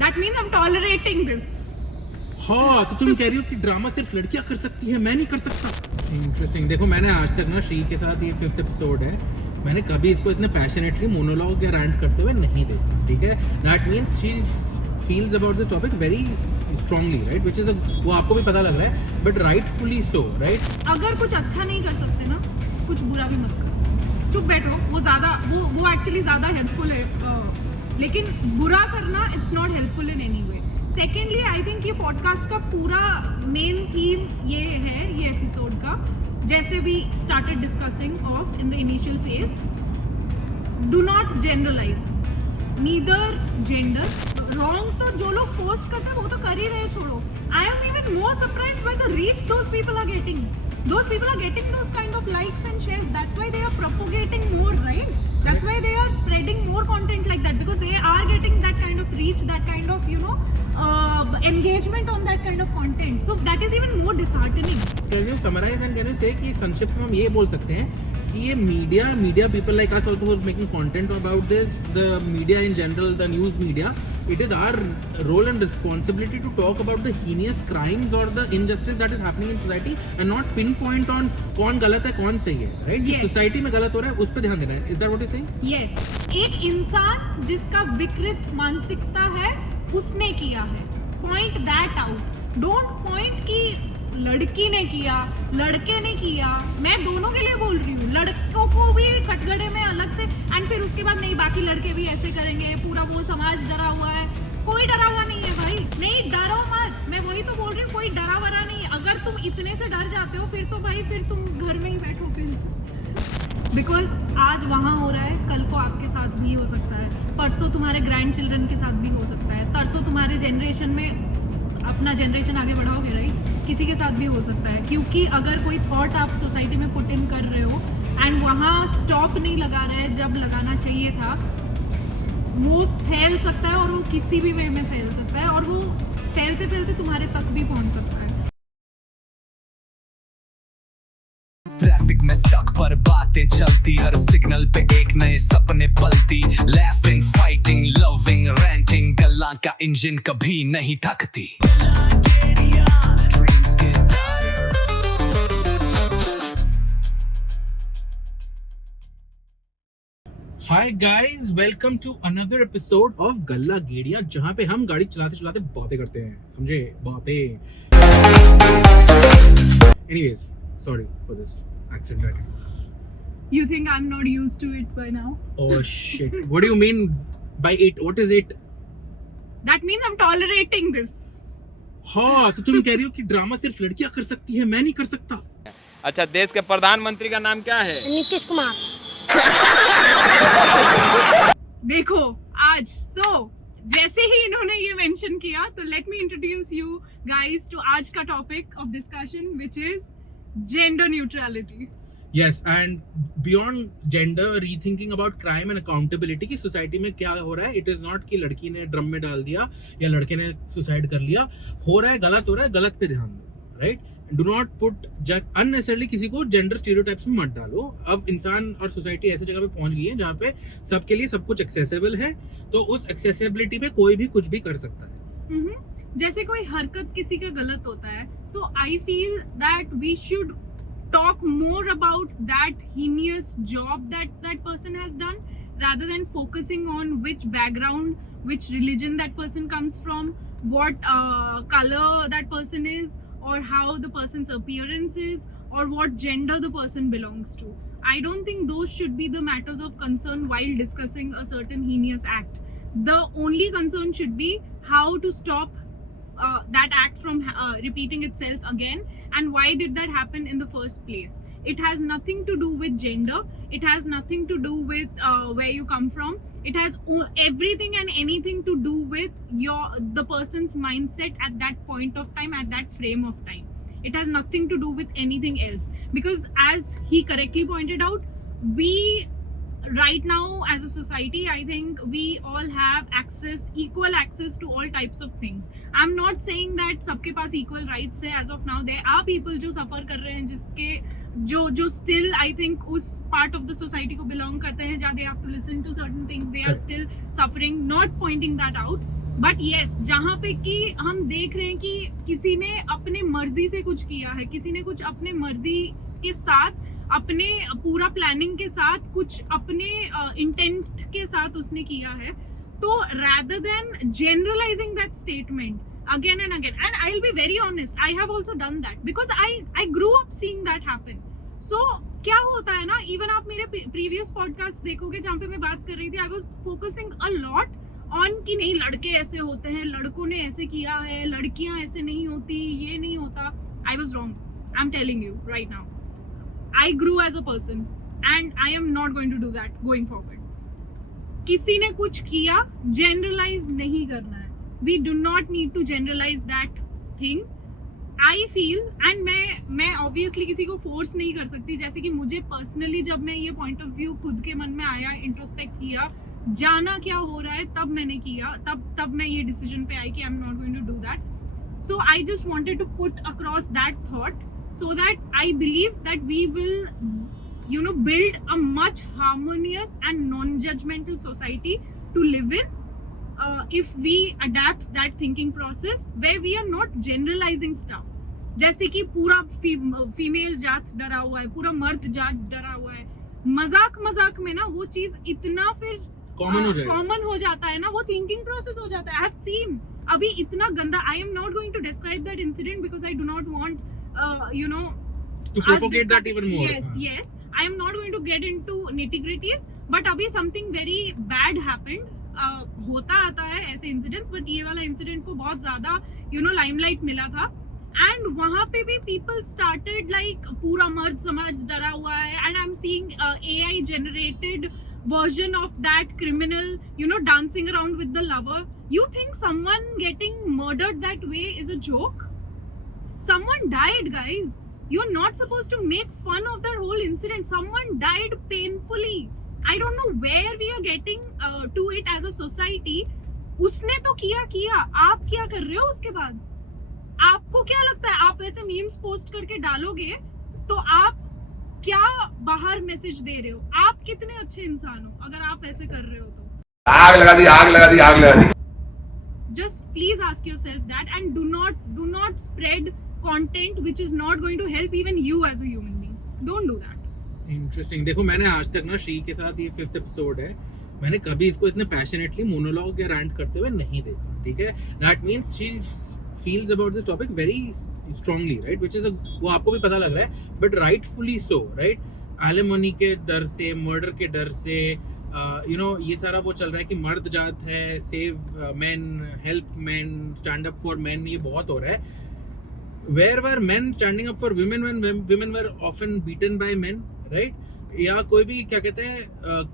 That means I'm tolerating this. हाँ, तो तुम कह रही हो कि ड्रामा सिर्फ लड़कियां कर सकती है, मैं नहीं कर सकता। इंटरेस्टिंग। देखो, मैंने आज तक ना श्री के साथ, ये 5th एपिसोड है, मैंने कभी इसको इतने पैशनेटली मोनोलॉग या रैंट करते हुए नहीं देखा, ठीक है। That means she feels about this topic very strongly, right, which is वो आपको भी पता लग रहा है, बट राइटफुली सो, राइट। अगर कुछ अच्छा नहीं कर सकते ना, कुछ बुरा भी मत करो, चुप बैठो। वो एक्चुअली ज़्यादा हेल्पफुल है, लेकिन बुरा करना it's not helpful in any way. Secondly, I think ये पॉडकास्ट का पूरा मेन थीम ये है, ये एपिसोड का, जैसे we started discussing off in the initial phase, do not generalise, neither gender. Wrong तो जो लोग पोस्ट करते हैं वो तो कर ही रहे, छोड़ो। I am even more surprised by the reach those people are getting. Those people are getting those kind of likes and shares. That's why they are propagating more, right? That's why they are spreading more content like that, because they are getting that kind of reach, that kind of, engagement on that kind of content. So that is even more disheartening. Can you summarize and can you say कि संक्षिप्त में हम ये बोल सकते हैं कि ये media people like us also who's making content about this, the media in general, the news media, it is our role and responsibility to talk about the heinous crimes or the injustice that is happening in society and not pinpoint on कौन गलत है कौन सही है, right? Yes. Society में गलत हो रहा है उस पर ध्यान देना है। Is that what you're saying? Yes. एक इंसान जिसका विकृत मानसिकता है उसने किया है, point that out. Don't point कि लड़की ने किया, लड़के ने किया। मैं दोनों के लिए बोल रही हूँ, लड़कों को भी कटघरे में अलग से, एंड फिर उसके बाद नहीं बाकी लड़के भी ऐसे करेंगे, पूरा वो समाज डरा हुआ है। कोई डरा हुआ नहीं है भाई, नहीं डरो मत। मैं वही तो बोल रही हूँ, कोई डरा वरा नहीं है। अगर तुम इतने से डर जाते हो फिर तो भाई फिर तुम घर में ही बैठो फिर, बिकॉज आज वहाँ हो रहा है, कल को आपके साथ भी हो सकता है, परसों तुम्हारे ग्रैंड चिल्ड्रन के साथ भी हो सकता है, तरसों तुम्हारे जनरेशन में अपना जनरेशन आगे बढ़ाओगे, राइट, किसी के साथ भी हो सकता है। क्योंकि अगर कोई थॉट आप सोसाइटी में पुट इन कर रहे हो एंड वहाँ स्टॉप नहीं लगा रहे हैं जब लगाना चाहिए था, वो फैल सकता है और वो किसी भी वे में फैल सकता है और वो फैलते फैलते तुम्हारे तक भी पहुँच सकता है। ट्रैफिक में स्टक पर बातें चलती, हर सिग्नल पे एक नए सपने पलती, लैफिंग, फाइटिंग, लविंग, रैंटिंग, गल्ला का इंजन कभी नहीं थकती। Hi guys, welcome to another episode of गल्ला गेड़िया, जहाँ पे हम गाड़ी चलाते चलाते बातें करते हैं, समझे? बातें। Anyways, sorry for this accent right now. You think I'm not used to it by now? Oh shit. What do you mean by it? What is it? That means I'm tolerating this. हाँ, तो तुम कह रही हो कि drama सिर्फ लड़कियां कर सकती है, मैं नहीं कर सकता। अच्छा, देश के प्रधानमंत्री का नाम क्या है? नीतीश कुमार। देखो आज जैसे ही इन्होंने ये मेंशन किया तो let me introduce you guys to आज का topic of discussion which is gender neutrality. Yes, and beyond gender, rethinking about crime and accountability की सोसाइटी में क्या हो रहा है, it is not कि लड़की ने ड्रम में डाल दिया या लड़के ने सुसाइड कर लिया, हो रहा है गलत, हो रहा है गलत पे ध्यान दो, right? Do not put unnecessarily किसी को जेंडर स्टीरियोटाइप्स में मत डालो। अब इंसान और सोसाइटी ऐसी जगह पे पहुंच गई है जहाँ पे सबके लिए सब कुछ एक्सेसिबल है, तो उस एक्सेसिबिलिटी पे कोई भी कुछ भी कर सकता है। जैसे कोई हरकत किसी का गलत होता है तो I feel that we should talk more about that heinous job that person has done rather than focusing on which background, which religion that person comes from, what color that person is, or how the person's appearance is, or what gender the person belongs to. I don't think those should be the matters of concern while discussing a certain heinous act. The only concern should be how to stop that act from repeating itself again, and why did that happen in the first place. It has nothing to do with gender, it has nothing to do with where you come from, it has everything and anything to do with the person's mindset at that point of time, at that frame of time. It has nothing to do with anything else, because as he correctly pointed out, we right now as a society, I think we all have equal access to all types of things. I'm not saying that सबके पास equal rights है as of now. There are people जो suffer कर रहे हैं, जिसके जो still I think उस part of the society को belong करते हैं, जहाँ they have to listen to certain things, they are still suffering, not pointing that out. But yes जहाँ पे कि हम देख रहे हैं कि किसी ने अपने मर्जी से कुछ किया है, किसी ने कुछ अपने मर्जी के साथ, अपने पूरा प्लानिंग के साथ, कुछ अपने इंटेंट के साथ उसने किया है, तो rather than generalizing that statement again and again, and I'll be very honest, I have also done that because I grew up seeing that happen. So क्या होता है ना, इवन आप मेरे प्रीवियस पॉडकास्ट देखोगे जहाँ पे मैं बात कर रही थी, I was focusing a lot on कि नहीं लड़के ऐसे होते हैं, लड़कों ने ऐसे किया है, लड़कियां ऐसे नहीं होती, ये नहीं होता. I was wrong, I am telling you right now. I grew as a person and I am not going to do that going forward. किसी ने कुछ किया, generalize नहीं करना है. We do not need to generalize that thing. I feel, and मैं obviously किसी को force नहीं कर सकती, जैसे कि मुझे personally जब मैं ये point of view खुद के मन में आया, introspect किया, जाना क्या हो रहा है, तब मैंने किया, तब मैं ये decision पे आई कि I'm not going to do that. So I just wanted to put across that thought, so that I believe that we will build a much harmonious and non-judgmental society to live in, if we adapt that thinking process where we are not generalizing stuff. जैसे कि पूरा female जात डरा हुआ है, पूरा मर्द जात डरा हुआ है, मजाक में ना वो चीज इतना फिर कॉमन हो जाता है ना, वो थिंकिंग प्रोसेस हो जाता है. आई हैव सीन अभी इतना गंदा. I am not going to describe that incident because I do not want to propagate that even more. Yes, I am not going to get into nitty-gritties, but अभी something very bad happened. होता आता है ऐसे incidents, but ये वाला incident को बहुत ज़्यादा limelight मिला था, and वहाँ पे भी people started like पूरा मर्द समाज डरा हुआ है, and I'm seeing AI generated version of that criminal dancing around with the lover. You think someone getting murdered that way is a joke? Someone died, guys. You're not supposed to make fun of that whole incident. Someone died painfully. I don't know where we are getting to it as a society. उसने तो किया, आप क्या कर रहे हो उसके बाद? आपको क्या लगता है आप ऐसे मीम्स पोस्ट करके डालोगे तो आप क्या बाहर मैसेज दे रहे हो? आप कितने अच्छे इंसान हो अगर आप ऐसे कर रहे हो तो? आग लगा दी. Just please ask yourself that, and do not spread content which is not going to help even you as a human being. Don't do that. Interesting. देखो मैंने आज तक ना श्री के साथ, ये 5th एपिसोड है, मैंने कभी इसको इतने पैशनेटली मोनोलॉग या रैंट करते हुए नहीं देखा. ठीक है, that means she feels about this topic very strongly, right, which is वो आपको भी पता लग रहा है, but rightfully so, right. Alimony के डर से, मर्डर के डर से, ये सारा वो चल रहा है कि मर्द जात है, save main, help main, stand up for main, ये बहुत हो रहा है. Where were men standing up for women when women were often beaten by men, right? या कोई भी क्या कहते हैं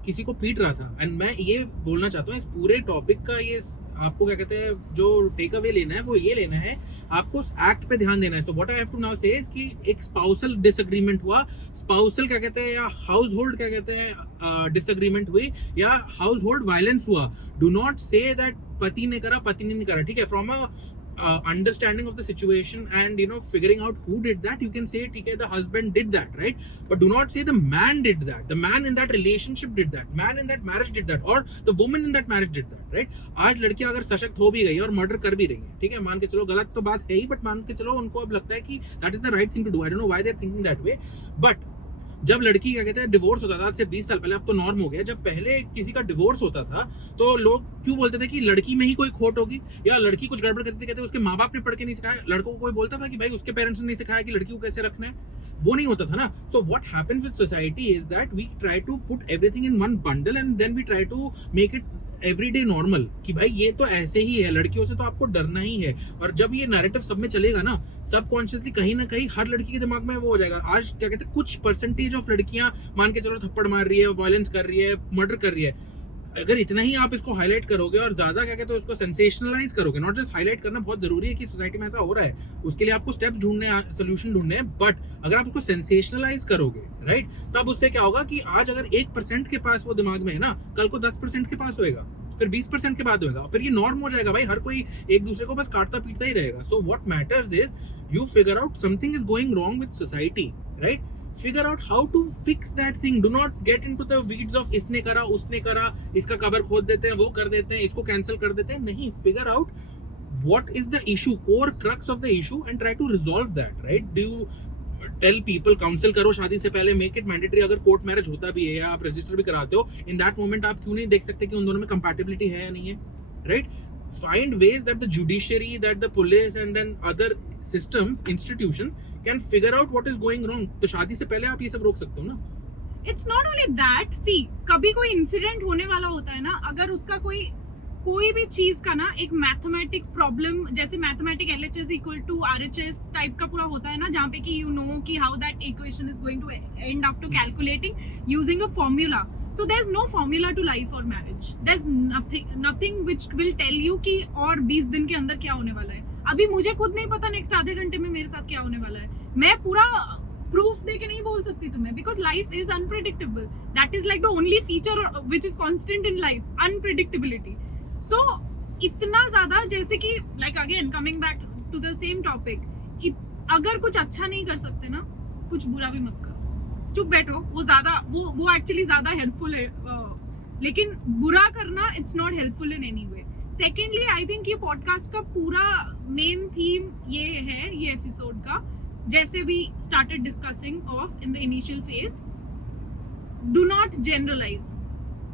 किसी को पीट रहा था. एंड मैं ये बोलना चाहता हूँ इस पूरे टॉपिक का, ये आपको क्या कहते हैं जो टेक अवे लेना है वो ये लेना है, आपको उस एक्ट पे ध्यान देना है. So what I have to now say is कि एक स्पाउसल डिसएग्रीमेंट हुआ, स्पाउसल क्या कहते हैं, या हाउस होल्ड क्या कहते हैं डिसएग्रीमेंट हुई, या हाउस होल्ड वायलेंस हुआ. डू नॉट से दैट पति ने करा, पति ने नहीं करा. ठीक है, from a understanding of the situation and figuring out who did that, you can say okay, the husband did that, right? But do not say the man did that, the man in that relationship did that, man in that marriage did that, or the woman in that marriage did that, right? आज लड़कियां अगर सशक्त हो भी गई और murder कर भी रही हैं, ठीक है, मान के चलो गलत तो बात है ही, बट मान के चलो उनको अब लगता है कि that is the right thing to do. I don't know why they're thinking that way, but जब लड़की क्या कहते हैं डिवोर्स होता था आज से 20 साल पहले, अब तो नॉर्म हो गया, जब पहले किसी का डिवोर्स होता था तो लोग क्यों बोलते थे कि लड़की में ही कोई खोट होगी, या लड़की कुछ गड़बड़ करती थी, कहते उसके माँ बाप ने पढ़ के नहीं सिखाया. लड़कों को कोई बोलता था कि भाई उसके पेरेंट्स ने नहीं सिखाया कि लड़की को कैसे रखना है, वो नहीं होता था ना. So what happens with society is that we try to put everything in one bundle and then we try to make it everyday normal कि भाई ये तो ऐसे ही है, लड़कियों से तो आपको डरना ही है. और जब ये नैरेटिव सब में चलेगा ना, सबकॉन्शियसली कहीं ना कहीं हर लड़की के दिमाग में वो हो जाएगा. आज क्या कहते हैं कुछ परसेंटेज ऑफ लड़कियां मान के चलो थप्पड़ मार रही है, वायलेंस कर रही है, मर्डर कर रही है. अगर इतना ही आप इसको हाईलाइट करोगे और ज्यादा क्या कहते हैं उसको सेंसेशनलाइज करोगे, नॉट जस्ट हाईलाइट करना बहुत जरूरी है कि सोसाइटी में ऐसा हो रहा है, उसके लिए आपको स्टेप्स ढूंढने हैं, सोल्यूशन ढूंढने हैं, बट अगर आप उसको सेंसेशनलाइज करोगे, राइट, तब उससे क्या होगा कि आज अगर 1% के पास वो दिमाग में है ना, कल को 10% के पास होएगा, फिर 20% के बाद होएगा, फिर ये नॉर्म हो जाएगा. भाई हर कोई एक दूसरे को बस काटता पीटता ही रहेगा. So what matters is you figure out something is going wrong with society, right. figure out how to fix that thing. Do not get into the weeds of इसने करा, उसने करा, इसका कबर खोद देते हैं, वो कर देते हैं, इसको कैंसिल कर देते हैं. नहीं, figure out what is the issue, core crux of the issue, and try to resolve that, right? Do you tell people, counsel करो शादी से पहले, make it mandatory. अगर कोर्ट मैरिज होता भी है या आप रजिस्टर भी कराते हो, in that moment आप क्यों नहीं देख सकते कि उन दोनों में compatibility है या नहीं है, right? Find ways that the judiciary, that the police, and then other systems, institutions can figure out what is going wrong. तो शादी से पहले आप ये सब रोक सकते हो ना. It's not only that. See, कभी कोई इंसिडेंट होने वाला होता है ना, अगर उसका कोई भी चीज का ना एक मैथमेटिक प्रॉब्लम, जैसे mathematic LHS equal to RHS type का पूरा होता है ना, जहाँ पे कि यू नो कि how that equation is going to end after calculating using a formula. So there's no formula to life or marriage. There's nothing which will tell you कि और 20 दिन के अंदर क्या होने वाला है. अभी मुझे खुद नहीं पता नेक्स्ट आधे घंटे में मेरे साथ क्या होने वाला है. मैं पूरा प्रूफ दे के नहीं बोल सकती तुम्हें, because life is unpredictable. That is like the only feature which is constant in life, unpredictability. So इतना ज्यादा, जैसे कि like again coming back to the same topic, अगर कुछ अच्छा नहीं कर सकते ना, कुछ बुरा भी मत करो, चुप बैठो. वो एक्चुअली ज्यादा हेल्पफुल है, लेकिन बुरा करना it's not helpful in any way. Secondly, I think ये पॉडकास्ट का पूरा मेन थीम ये है, ये एपिसोड का, जैसे we started discussing off in the initial phase, do not generalise,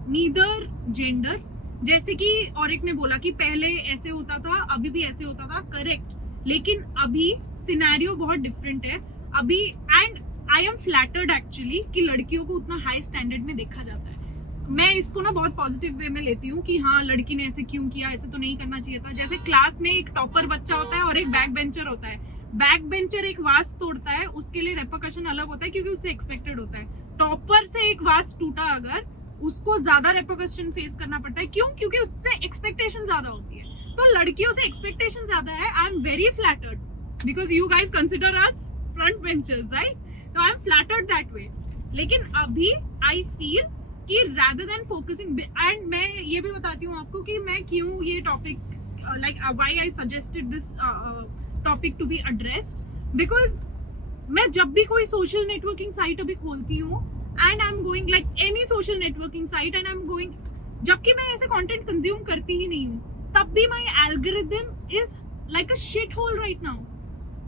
neither gender. जैसे कि औरिक ने बोला कि पहले ऐसे होता था, अभी भी ऐसे होता था, करेक्ट, लेकिन अभी सिनेरियो बहुत डिफरेंट है अभी. And I am flattered actually कि लड़कियों को उतना हाई स्टैंडर्ड में देखा जाता है. मैं इसको ना बहुत पॉजिटिव वे में लेती हूँ कि हाँ, लड़की ने ऐसे क्यों किया, ऐसे तो नहीं करना चाहिए था. जैसे क्लास में एक टॉपर बच्चा होता है और एक बैक बेंचर होता है. बैक बेंचर एक वास तोड़ता है, उसके लिए रेपरकशन अलग होता है क्योंकि उससे एक्सपेक्टेड होता है. टॉपर से एक वास टूटा अगर, उसको ज्यादा रेपरकशन फेस करना पड़ता है. क्यों? क्योंकि उससे एक्सपेक्टेशन ज्यादा होती है. तो लड़कियों से एक्सपेक्टेशन ज्यादा है. I am very flattered because you guys consider us front benchers, right? तो I am flattered that way. लेकिन अभी आई फील कि rather than focusing, and मैं ये भी बताती हूँ आपको कि मैं क्यों ये topic, like why I suggested this topic to be addressed, because मैं जब भी कोई सोशल नेटवर्किंग साइट अभी खोलती हूँ, and I'm going like any social networking site, and I'm going, जबकि मैं ऐसे कंटेंट कंज्यूम करती ही नहीं हूँ, तब भी my algorithm is like a shit hole right now.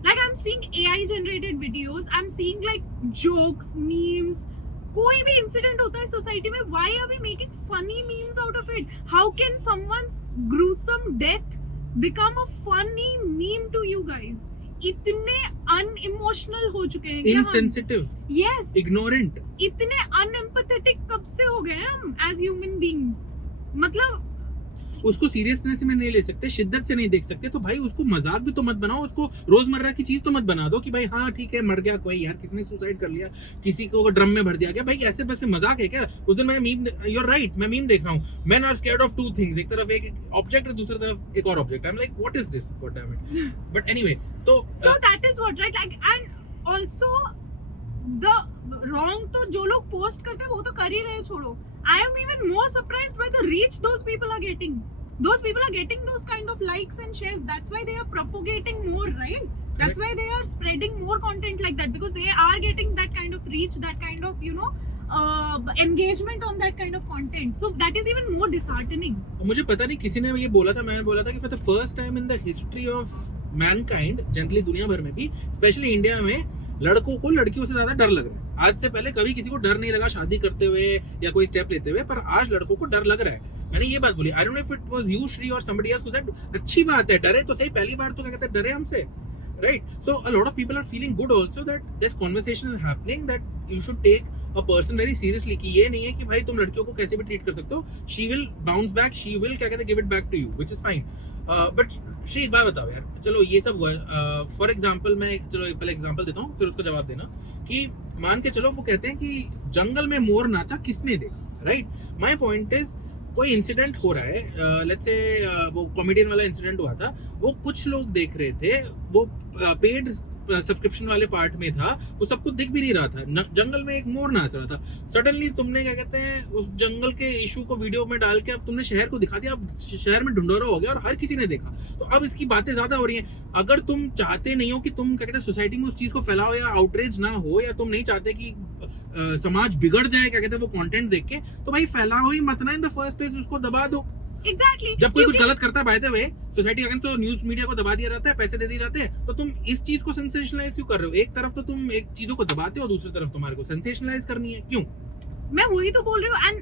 Like I'm seeing AI generated videos, I'm seeing like jokes, memes. कोई भी इंसिडेंट होता है सोसाइटी में, why are we making funny memes out of it? How can someone's gruesome death become a funny meme to you guys? इतने unemotional हो चुके हैं, Insensitive, yes, ignorant, इतने unempathetic कब से हो गए हम as human beings? मतलब उसको सीरियसनेस में नहीं ले सकते, शिद्दत से नहीं देख सकते. तो भाई उसको मजाक भी तो मत बनाओ, उसको रोजमर्रा की चीज तो मत बना दो कि भाई हाँ ठीक है, मर गया कोई, यार किसने सुसाइड कर लिया, किसी को ड्रम में भर दिया गया. भाई ऐसे बस में मजाक है क्या? उस दिन मैं मीम, यू आर राइट, मैं मीम देख रहा हूँ, man are scared of two things. एक तरफ एक ऑब्जेक्ट और दूसरी तरफ एक और object. I am like what is this, god damn it. But anyway, तो so that is what, right? Like, and also the wrong तो जो लोग पोस्ट करते हैं वो तो कर ही रहे, छोड़ो. I am even more surprised by the reach those people are getting. Those people are getting those kind of likes and shares. That's why they are propagating more, right? That's why they are spreading more content like that, because they are getting that kind of reach, that kind of, you know, engagement on that kind of content. So that is even more disheartening. मुझे पता नहीं किसी ने ये बोला था, मैंने बोला था कि for the first time in the history of mankind, generally दुनिया भर में भी, स्पेशली इंडिया में, लड़कों को लड़कियों से ज्यादा डर लग रहा है. आज से पहले कभी किसी को डर नहीं लगा शादी करते हुए या कोई स्टेप लेते हुए, पर आज लड़कों को डर लग रहा है. मैंने ये बात बोली, I don't know if it was you Shri और समबडी एल्स हु सेड अच्छी बात है, डरे तो सही, पहली बार तो क्या कहते हैं, डरे हमसे, right? So a lot of people are feeling good also that this conversation is happening, that you should take a person very seriously, कि ये नहीं है कि भाई तुम लड़कियों को कैसे भी ट्रीट कर सकते हो, she will bounce back, she will क्या कहते हैं, give it back to you, which is fine. But Shri एक बात बताओ यार, चलो ये सब हुआ, फॉर एग्जाम्पल मैं चलो पहले एग्जाम्पल देता हूँ, फिर उसका जवाब देना. कि मान के चलो वो कहते हैं कि जंगल में मोर नाचा किसने देखा, राइट? माई पॉइंट इज, कोई इंसिडेंट हो रहा है, लेट्स से वो कॉमेडियन वाला इंसिडेंट हुआ था, वो कुछ लोग देख रहे थे, वो पेड सब्सक्रिप्शन वाले पार्ट में था वो सब कुछ दिख भी नहीं रहा था, जंगल में एक मोर नाच रहा था। सडनली तुमने क्या कहते हैं उस जंगल के इशू को वीडियो में डाल के अब तुमने शहर को दिखा दिया, अब शहर में ढिंढोरा हो गया और हर किसी ने देखा। तो अब इसकी बातें ज्यादा हो रही हैं। अगर तुम चाहते नहीं हो कि तुम क्या कहते हैं सोसाइटी में उस चीज को फैलाओ या आउटरीच ना हो, या तुम नहीं चाहते कि समाज बिगड़ जाए क्या कहते हैं वो कंटेंट देख के, तो भाई फैलाओ ही मत ना इन द फर्स्ट प्लेस, उसको दबा दो। एग्जैक्टली जब कोई कुछ गलत करता है by the way society against, तो न्यूज मीडिया को दबा दिया जाता है, पैसे दे दिए जाते हैं। तो तुम इस चीज को सेंसेशनलाइज क्यों कर रहे हो? एक तरफ तो तुम एक चीजों को दबाते हो, दूसरी तरफ तुम्हारे को सेंसेशनलाइज करनी है, क्यों? मैं वही तो बोल रही हूँ। And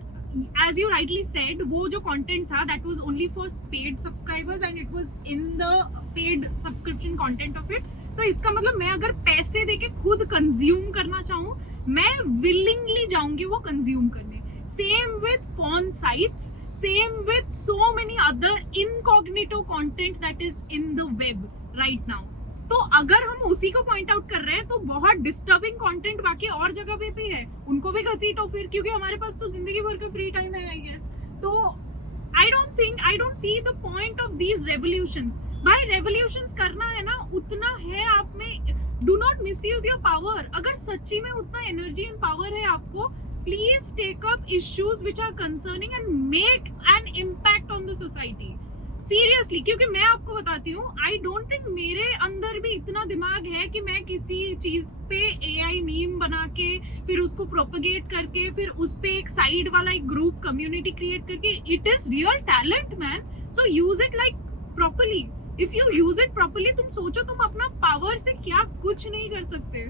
as you rightly said, वो जो कंटेंट था that was only for paid subscribers and it was in the paid subscription content of it. तो इसका मतलब मैं अगर पैसे देके खुद कंज्यूम करना चाहूँ, मैं विलिंगली जाऊंगी वो कंज्यूम करने। Same with porn sites, same with so many other incognito content that is in the web right now। तो अगर हम उसी को पॉइंट आउट कर रहे हैं तो बहुत डिस्टर्बिंग कंटेंट बाकी और जगह पे भी है, उनको भी घसीटो फिर, क्योंकि हमारे पास तो जिंदगी भर का फ्री टाइम है आई गेस। तो I don't see the point of these revolutions. भाई रेवोल्यूशंस करना है ना, उतना है आप में। Do not misuse your power. अगर सच्ची में उतना एनर्जी एंड पावर है आपको, please take up issues which are concerning and make an impact on the society seriously। क्योंकि मैं आपको बताती हूँ, I don't think मेरे अंदर भी इतना दिमाग है कि मैं किसी चीज पे AI मीम बना के फिर उसको प्रोपगेट करके फिर उस पे एक साइड वाला एक ग्रुप कम्युनिटी क्रिएट करके, it is real talent man, so use it like properly। if you use it properly, तुम सोचो तुम अपना पावर से क्या कुछ नहीं कर सकते।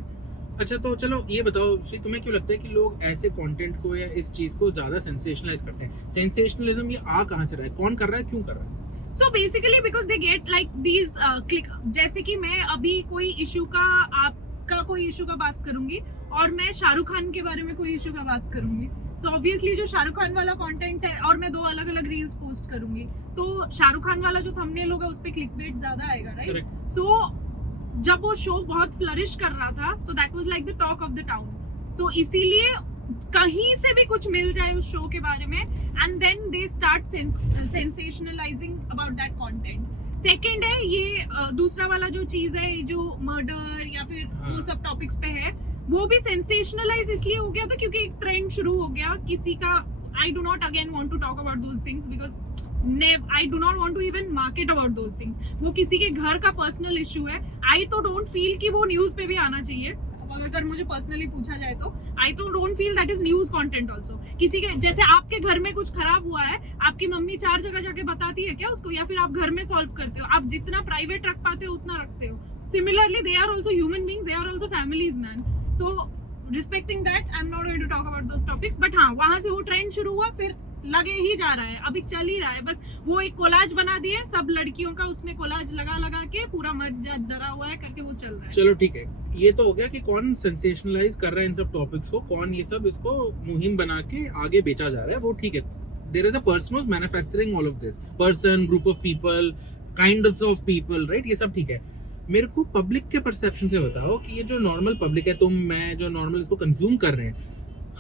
अच्छा तो चलो ये बताओ श्री, तुम्हें क्यों लगता है कि लोग ऐसे कंटेंट को या इस चीज को ज्यादा सेंसेशनलाइज करते हैं? सेंसेशनलिज्म ये आ कहां से रहा है, कौन कर रहा है, क्यों कर रहा है? So basically because they get like these click. जैसे कि मैं अभी कोई इशू का, आपका कोई इशू का बात करूंगी और मैं शाहरुख खान के बारे में कोई इशू का बात करूंगी, सो ऑब्वियसली जो शाहरुख खान वाला कंटेंट है, और मैं 2 अलग अलग रील्स पोस्ट करूंगी, तो शाहरुख खान वाला जो थंबनेल होगा उस पे क्लिकबेट ज्यादा आएगा, राइट? सो जब वो शो बहुत फ्लरिश कर रहा था, so that was like the talk of the town. So इसीलिए कहीं से भी कुछ मिल जाए उस शो के बारे में, and then they start sensationalising about that content. Second है ये दूसरा वाला जो चीज है, जो मर्डर या फिर वो सब टॉपिक्स पे है, वो भी सेंसेशनलाइज इसलिए हो गया था क्योंकि एक ट्रेंड शुरू हो गया किसी का। I do not again want to talk about those things because I do not want to even market about those things। वो किसी के घर का पर्सनल इशू है। I तो don't feel कि वो न्यूज पे भी आना चाहिए। अगर मुझे पर्सनली पूछा जाए तो I तो don't feel that is news content also। किसी के जैसे आपके घर में कुछ खराब हुआ है, आपकी मम्मी 4 जगह जाके बताती है क्या उसको, या फिर आप घर में सॉल्व करते हो? आप जितना प्राइवेट रख पाते हो उतना रखते हो। Similarly they are also human beings, they are also families man। So respecting that I'm not going to talk about those topics। but हाँ, वहां से वो ट्रेंड शुरू हुआ, फिर लगे ही जा रहा है, अभी चल ही रहा है। बस वो एक कोलाज बना दिए सब लड़कियों का, उसमें कोलाज लगा के पूरा मर्जा डरा हुआ है करके वो चल रहा है। चलो ठीक है, ये तो हो गया कि कौन सेंसेशनलाइज कर रहा है इन सब टॉपिक्स को, कौन ये सब इसको मुहिम बना के आगे बेचा जा रहा है, वो ठीक है। There is a person who is manufacturing all of this, person, group of people, kinds of people, right? ये सब ठीक है। मेरे को पब्लिक के परसेप्शन से बताओ कि ये जो नॉर्मल पब्लिक है, तुम मैं जो नॉर्मल इसको कंज्यूम कर रहे हैं,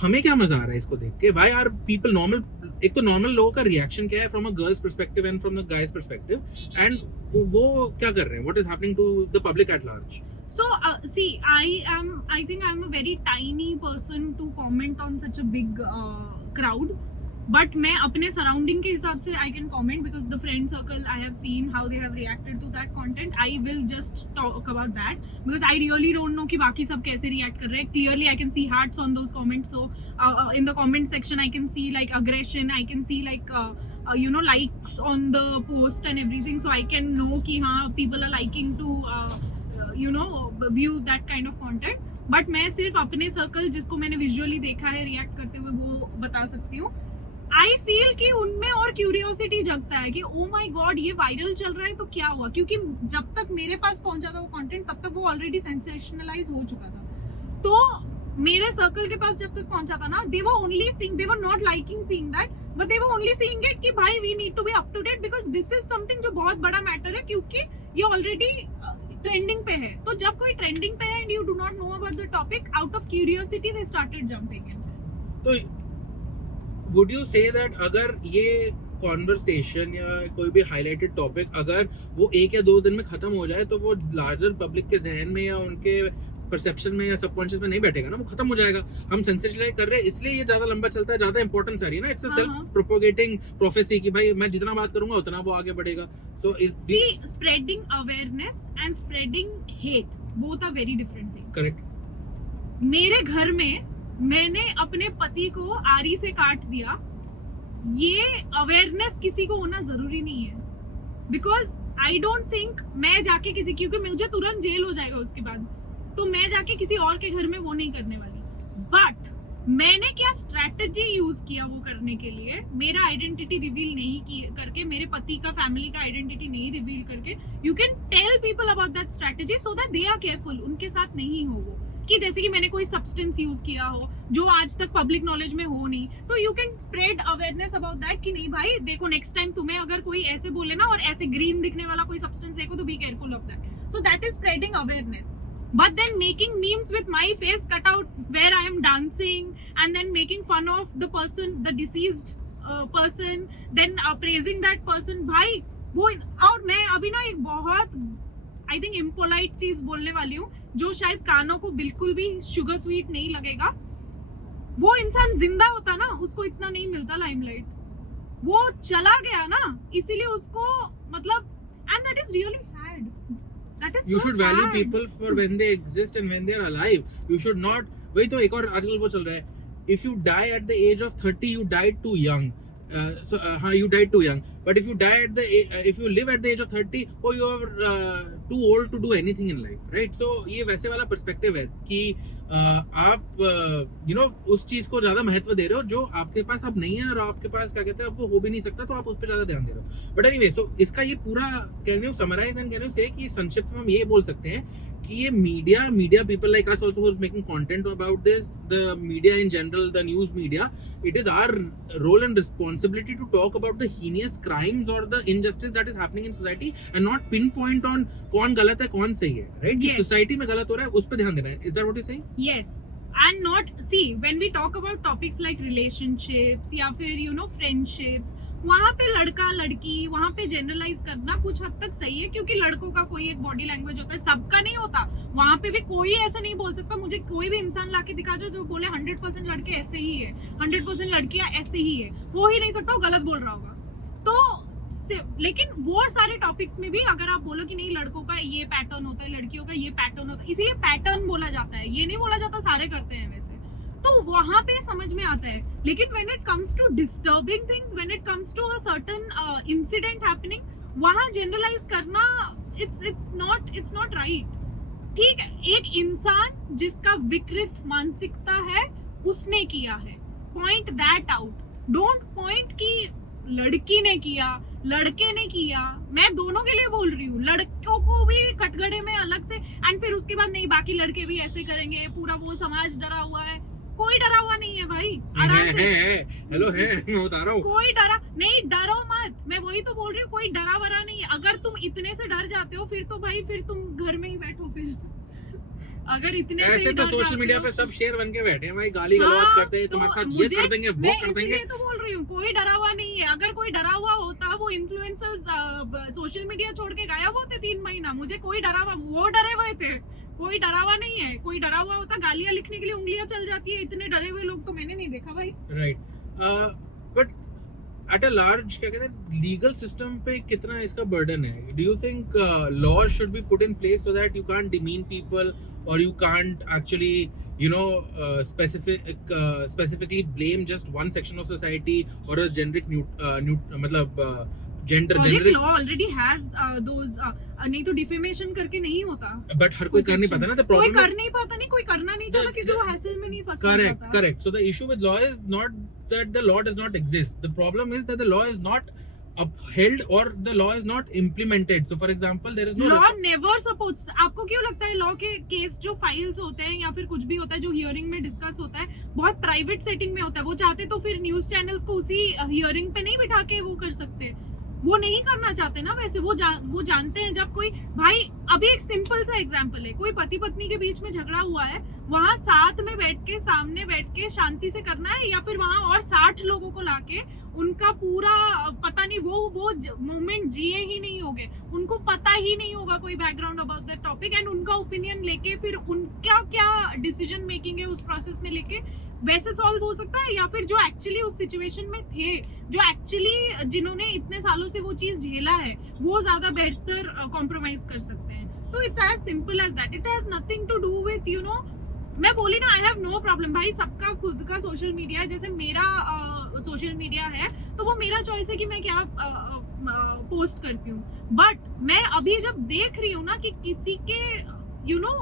हमें क्या मजा आ रहा है इसको देख के? Why are people normal? एक तो नॉर्मल लोगों का रिएक्शन क्या है from a girls perspective and from the guys perspective, and वो क्या कर रहे हैं? What is happening to the public at large? So see, I think I'm a very tiny person to comment on such a big crowd, but मैं अपने surrounding के हिसाब से I can comment because the friend circle I have seen how they have reacted to that content। I will just talk about that because I really don't know कि बाकी सब कैसे react कर रहे हैं। Clearly I can see hearts on those comments, so in the comment section I can see like aggression, I can see like you know, likes on the post and everything, so I can know कि हाँ people are liking to you know view that kind of content। but मैं सिर्फ अपने circle जिसको मैंने visually देखा है react करते हुए वो बता सकती हूँ। आई फील कि उनमें और क्यूरियोसिटी जगता है कि ओ माय गॉड ये वायरल चल रहा है तो क्या हुआ, क्योंकि जब तक मेरे पास पहुंचा था वो कंटेंट तब तक वो ऑलरेडी सेंसेशनलाइज हो चुका था। तो मेरे सर्कल के पास जब तक पहुंचा था ना, they were only seeing, they were not liking seeing that, but they were only seeing it कि भाई we need to be up to date because this is something जो बहुत बड़ा मैटर है, क्योंकि ये ऑलरेडी ट्रेंडिंग पे है। तो जब कोई ट्रेंडिंग पे है and you do not know about the topic, out of curiosity they started jumping इन। तो वुड यू से दैट अगर ये कॉन्वर्सेशन या कोई भी हाईलाइटेड टॉपिक अगर वो 1 या 2 दिन में खत्म हो जाए तो वो लार्जर पब्लिक के जहन में या उनके परसेप्शन में या सबकॉन्शियस में नहीं बैठेगा ना, वो खत्म हो जाएगा। हम सेंसेशनलाइज कर रहे हैं इसलिए ये ज्यादा लंबा चलता है, ज्यादा इंपॉर्टेंस आ रही है ना। It's a self propagating prophecy कि भाई मैं जितना बात करूंगा उतना वो आगे बढ़ेगा। सो See, spreading awareness and spreading hate both are very different things. Correct. मेरे घर में मैंने अपने पति को आरी से काट दिया, ये अवेयरनेस किसी को होना जरूरी नहीं है। बिकॉज आई डोंट थिंक मैं जाके किसी, क्योंकि मुझे तुरंत जेल हो जाएगा उसके बाद, तो मैं जाके किसी और के घर में वो नहीं करने वाली। बट मैंने क्या स्ट्रैटेजी यूज किया वो करने के लिए, मेरा आइडेंटिटी रिवील नहीं करके, मेरे पति का फैमिली का आइडेंटिटी नहीं रिवील करके, you can tell people about that strategy so that they are careful, उनके साथ नहीं हो वो। कि जैसे कि मैंने कोई सब्सटेंस यूज किया हो जो आज तक पब्लिक नॉलेज में हो नहीं, तो you can spread awareness about that कि नहीं भाई देखो, नेक्स्ट टाइम तुम्हें अगर कोई ऐसे बोले ना और ऐसे ग्रीन दिखने वाला कोई सब्सटेंस देखो तो be careful of that. So that is spreading awareness. But then making memes with my face cut out where I am dancing and then making fun of the person, the deceased person, then praising that person, भाई वो। और मैं अभी ना एक बहुत I think impolite चीज बोलने वाली हूँ जो शायद कानों को बिल्कुल भी शुगर स्वीट नहीं लगेगा। वो इंसान जिंदा होता ना, उसको इतना नहीं मिलता लाइमलाइट, वो चला गया ना, इसीलिए उसको मतलब, and that is really sad. That is You so should value sad. people for when they exist and when they are alive. You should not. वही तो एक और आजकल वो चल रहा है, if you die at the age of 30 you died too young. You died too young. But if you die at the if you live at the age of 30, oh you are too old to do anything in life, right? So ये वैसे वाला perspective है कि आप उस चीज को ज्यादा महत्व दे रहे हो जो आपके पास अब नहीं है, और आपके पास क्या कहते हैं अब वो हो भी नहीं सकता, तो आप उस पर ज्यादा ध्यान दे रहे हो। बट एनीवे, सो इसका ये पूरा can you summarise and can you say कि संक्षिप्त में हम ये बोल सकते हैं कि ये media people like us also who is making content about this, the media in general, the news media, it is our role and responsibility to talk about the heinous crimes or the injustice that is happening in society and not pinpoint on कौन गलत है कौन सही है, right? कि society में गलत हो रहा है उस पर ध्यान देना है। Is that what you're saying? Yes, and not, see, when we talk about topics like relationships या फिर friendships, वहाँ पे लड़का लड़की, वहाँ पे जनरलाइज करना कुछ हद तक सही है, क्योंकि लड़कों का कोई एक बॉडी लैंग्वेज होता है, सबका नहीं होता। वहाँ पे भी कोई ऐसा नहीं बोल सकता, मुझे कोई भी इंसान लाके दिखा जो बोले 100% लड़के ऐसे ही है, 100% लड़कियां ऐसे ही है, वो ही नहीं सकता, वो गलत बोल रहा होगा। तो लेकिन वो सारे टॉपिक्स में भी अगर आप बोलो कि नहीं लड़कों का ये पैटर्न होता है, लड़कियों का ये पैटर्न होता है, इसीलिए पैटर्न बोला जाता है, ये नहीं बोला जाता सारे करते हैं वैसे, तो वहां पे समझ में आता है। लेकिन when it comes to disturbing things, when it comes to a certain incident happening, वहां generalize करना it's not right। ठीक है, एक इंसान जिसका विकृत मानसिकता है उसने किया है, point that out, don't point कि लड़की ने किया, लड़के ने किया। मैं दोनों के लिए बोल रही हूँ, लड़कों को भी कटघरे में अलग से, एंड फिर उसके बाद नहीं बाकी लड़के भी ऐसे करेंगे, पूरा वो समाज डरा हुआ है। कोई डरा हुआ नहीं है भाई, आराम से। हेलो है, मैं बता रहा हूँ, कोई डरा नहीं, डरो मत, मैं वही तो बोल रही हूँ, कोई डरा वरा नहीं है। अगर तुम इतने से डर जाते हो फिर तो भाई फिर तुम घर में ही बैठो। फिर अगर इतने से ऐसे तो सोशल मीडिया पे सब शेर बन के बैठे हैं भाई, गाली गलौज करते हैं, तुम्हारे साथ ये कर देंगे वो कर देंगे। मैं तो बोल रही हूँ कोई डरा हुआ नहीं है। अगर कोई डरा हुआ होता, वो इन्फ्लुएंसर्स सोशल मीडिया छोड़ के गायब होते 3 महीना, मुझे कोई डरा हुआ, वो डरे हुए थे, कोई डरा हुआ नहीं है। कोई डरा हुआ होता गालियां लिखने के लिए उंगलियां चल जाती है, इतने डरे हुए लोग तो मैंने नहीं देखा भाई। Right, but at a large क्या कहते हैं लीगल सिस्टम पे कितना इसका बर्डन है? Do you think laws should be put in place so that you can't demean people और you can't actually specifically blame just one section of society or a generic मतलब gender generic law already has those नहीं तो defamation करके नहीं होता। but हर कोई कर नहीं पाता ना, the problem कोई कर नहीं पाता, नहीं कोई करना नहीं चाहता क्योंकि वो hassle में नहीं फंसना चाहता। correct so the issue with law is not that the law does not exist, the problem is that the law is not upheld or the law is not implemented. So for example there is no law never supports। आपको क्यों लगता है law के case जो files होते हैं या फिर कुछ भी होता है जो हियरिंग में डिस्कस होता है बहुत प्राइवेट सेटिंग में होता है? वो चाहते तो फिर न्यूज चैनल्स को उसी हियरिंग पे नहीं बिठा के वो कर सकते, वो नहीं करना चाहते ना वैसे। वो जानते हैं जब कोई भाई, अभी एक सिंपल सा एग्जांपल है, कोई पति पत्नी के बीच में झगड़ा हुआ है, वहां साथ में बैठ के सामने बैठ के शांति से करना है या फिर वहां और 60 लोगों को लाके उनका पूरा पता नहीं वो मोमेंट जिए ही नहीं होगे, उनको पता ही नहीं होगा कोई background about that topic, and उनका ओपिनियन लेके फिर उनका क्या डिसीजन मेकिंग है उस प्रोसेस में लेके वैसे सॉल्व हो सकता है, या फिर जो एक्चुअली उस सिचुएशन में थे, जो एक्चुअली जिन्होंने इतने सालों से वो चीज झेला है, वो ज्यादा बेहतर कॉम्प्रोमाइज कर सकते हैं। तो it's as simple as that, it has nothing to do with you know, मैं बोली ना आई हैव नो प्रॉब्लम, भाई सबका खुद का सोशल मीडिया है, जैसे मेरा सोशल मीडिया है तो वो मेरा चॉइस है कि मैं क्या पोस्ट करती हूँ, बट मैं अभी जब देख रही हूँ ना कि किसी के यू नो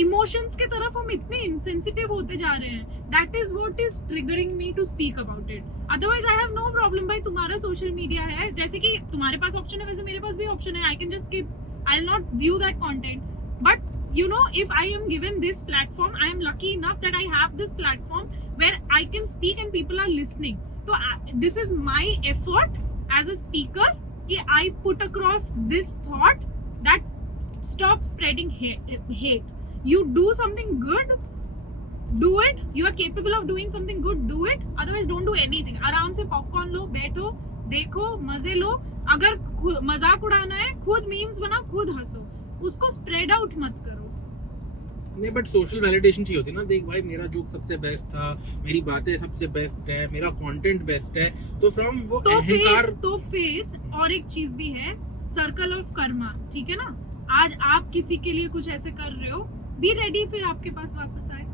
इमोशंस के तरफ हम इतने इंसेंसिटिव होते जा रहे हैं, that is what is triggering me to speak about it. Otherwise I have no problem, भाई तुम्हारा सोशल मीडिया है, जैसे कि तुम्हारे पास ऑप्शन है वैसे मेरे पास भी ऑप्शन है, I can just skip, I will not view that content, but you know, if I am given this platform, I am lucky enough that I have this platform where I can speak and people are listening. So this is my effort as a speaker कि I put across this thought that stop spreading hate. You do something good, do it. You are capable of doing something good, do it. Otherwise don't do anything. आराम से popcorn लो, बैठो, देखो, मजे लो। अगर मजाक उड़ाना है, खुद मीम्स बनाओ, खुद हंसो, उसको स्प्रेड आउट मत करो। नहीं, बट सोशल वैलिडेशन चाहिए होती है ना, देख भाई मेरा जोक सबसे बेस्ट था, मेरी बातें सबसे बेस्ट है, मेरा कंटेंट बेस्ट है, तो फ्रॉम वो अहंकार। तो फिर और एक चीज भी है, सर्कल ऑफ कर्मा, ठीक है ना, आज आप किसी के लिए कुछ ऐसे कर रहे हो, बी रेडी फिर आपके पास वापस आए।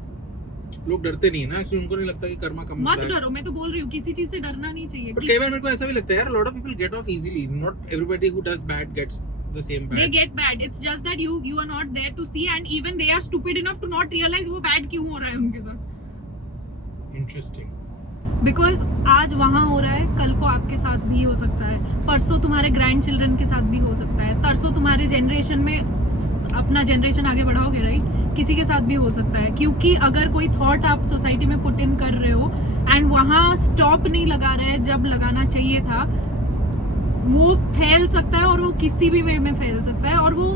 लोग डरते नहीं है ना, एक्चुअली उनको नहीं लगता कि कर्मा कम मत डरो, मैं तो बोल रही हूँ किसी चीज से डरना नहीं चाहिए। बट कई बार मेरे को ऐसा भी लगता है यार, lot of people get off easily, not everybody who does bad gets the same bad. They get bad, it's just that you are not there to see, and even they are stupid enough to not realize वो bad क्यों हो रहा है उनके साथ। Interesting. Because आज वहाँ हो रहा है, कल को आपके साथ भी हो सकता है, परसों तुम्हारे ग्रैंड चिल्ड्रन के साथ भी हो सकता है, तरसों तुम्हारे जनरेशन में अपना जनरेशन आगे बढ़ाओगे, राइट, किसी के साथ भी हो सकता है, क्योंकि अगर कोई थॉट आप सोसाइटी में पुट इन कर रहे हो एंड वहाँ स्टॉप नहीं लगा रहे हैं जब लगाना चाहिए था, वो फैल सकता है, और वो किसी भी वे में फैल सकता है, और वो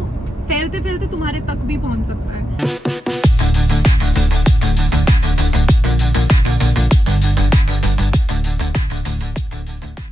फैलते फैलते तुम्हारे तक भी पहुंच सकता है।